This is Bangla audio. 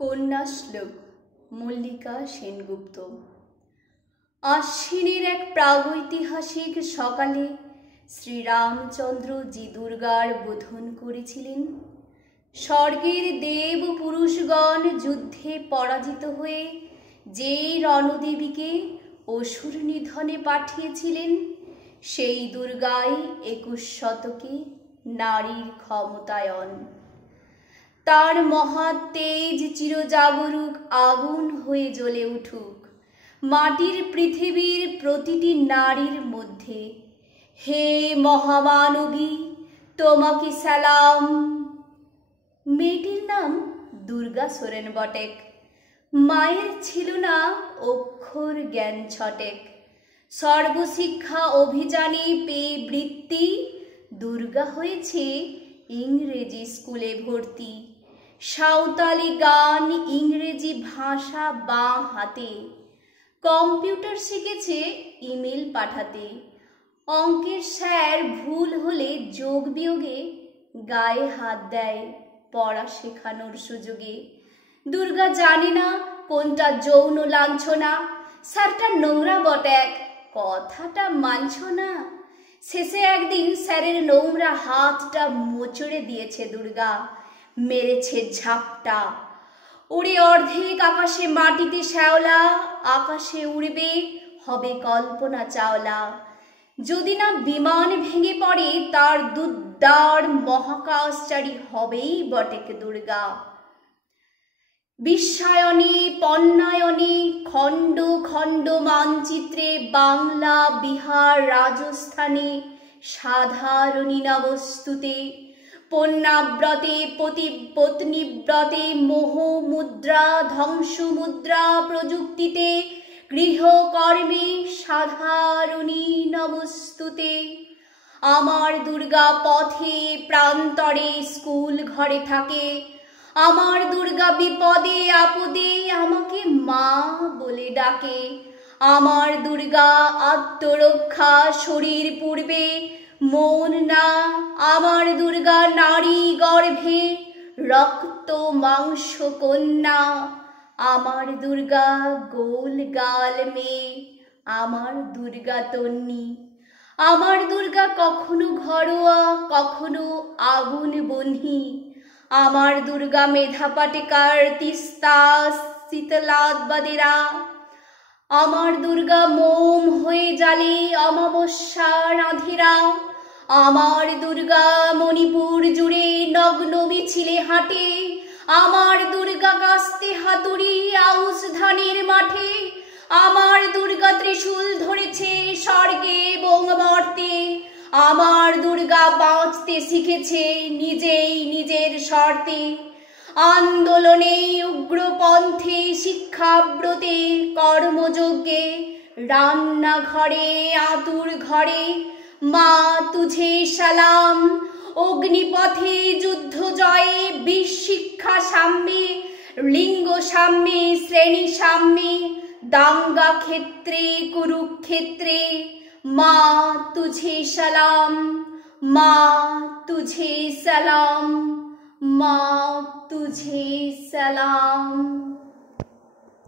কন্যা শ্লোক মল্লিকা সেনগুপ্ত। আশ্বিনের এক প্রাগৈতিহাসিক সকালে শ্রীরামচন্দ্র জি দুর্গার বোধন করেছিলেন। স্বর্গের দেব পুরুষগণ যুদ্ধে পরাজিত হয়ে যেই রণদেবীকে অসুর নিধনে পাঠিয়েছিলেন, সেই দুর্গাই একুশ শতকে নারীর ক্ষমতায়ন। তার মহা তেজ চিরজাগরুক আগুন হয়ে জ্বলে উঠুক। মাটির পৃথিবীর প্রতিটি নারীর মধ্যে। হে মহামানবী, তোমাকে সালাম। মেয়েটির নাম দুর্গা সোরেন বটেক। মায়ের ছিল না অক্ষর জ্ঞান ছটেক। সর্বশিক্ষা অভিযানে পেয়ে বৃত্তি দুর্গা হয়েছে ইংরেজি স্কুলে ভর্তি। সাঁওতালি গান, ইংরেজি ভাষা বাঁ হাতে। কম্পিউটার শিখেছে ইমেল পাঠাতে। অঙ্কের স্যার ভুল হলে যোগ বিয়োগে গায়ে হাত দেয় পড়া শেখানোর সুযোগে। দুর্গা জানে না কোনটা যৌন লাঞ্ছনা। স্যারটা নোংরা বটে কথাটা মানছ না? শেষে একদিন স্যারের নোংরা হাতটা মোচড়ে দিয়েছে দুর্গা। মেরেছে ঝাপটা। উড়ে অর্ধেক আকাশে মাটিতে শ্যাওলা, আকাশে উড়বে, হবে কল্পনা চাওলা। যদি না বিমান ভেঙে পড়ে, তার দুদ্দার মহাকাশচারী হবেই বটেক দুর্গা। বিশ্বায়নে পণ্যায়নে, খণ্ড খণ্ড মানচিত্রে বাংলা, বিহার, রাজস্থানে সাধারণী নবস্তুতে। পণ্যাব্রতে, পতি, পত্নীব্রতে, মোহ মুদ্রা, ধ্বংস মুদ্রা প্রযুক্তিতে, গৃহকর্মে সাধারণী নবস্তুতে। আমার দুর্গা পথে, প্রান্তরে, স্কুল ঘরে থাকে আমার দুর্গা বিপদে আপদে আমাকে মা বলে ডাকে। আমার দুর্গা আত্মরক্ষা শরীর পূর্বে, মন না আমার দুর্গা নারী গর্ভে, রক্ত মাংস কন্যা। আমার দুর্গা গোল গাল মেয়ে, আমার দুর্গা তন্নি। আমার দুর্গা কখনো ঘরোয়া, কখনো আগুন বন্ধি। আমার দুর্গা মেধা পাটেকার তিস্তা শীতলাদবাদেরা, আমার দুর্গা মোম হয়ে জালে অমাবস্যা রাধেরা, আমার দুর্গা মণিপুর জুড়ে নগ্ন মিছিলে হাঁটে, আমার দুর্গা কাস্তে হাতুড়ি আউস ধানের মাঠে, আমার দুর্গা ত্রিশূল ধরেছে স্বর্গে এবং মর্তে আমার দুর্গা বাঁচতে শিখেছে নিজেই শর্তে আন্দোলনে উগ্রপন্থে শিক্ষাব্রতে কর্মযজ্ঞে রান্নাঘরে, আতুর ঘরে, মা তুঝে সালাম, অগ্নিপথে যুদ্ধ জয়ে বিশিক্ষা সাম্যে, লিঙ্গ সাম্যে, শ্রেণি সাম্যে, দাঙ্গা ক্ষেত্রে, কুরুক্ষেত্রে, মা তুঝে সালাম, মা তুঝে সালাম। মা তুঝে সালাম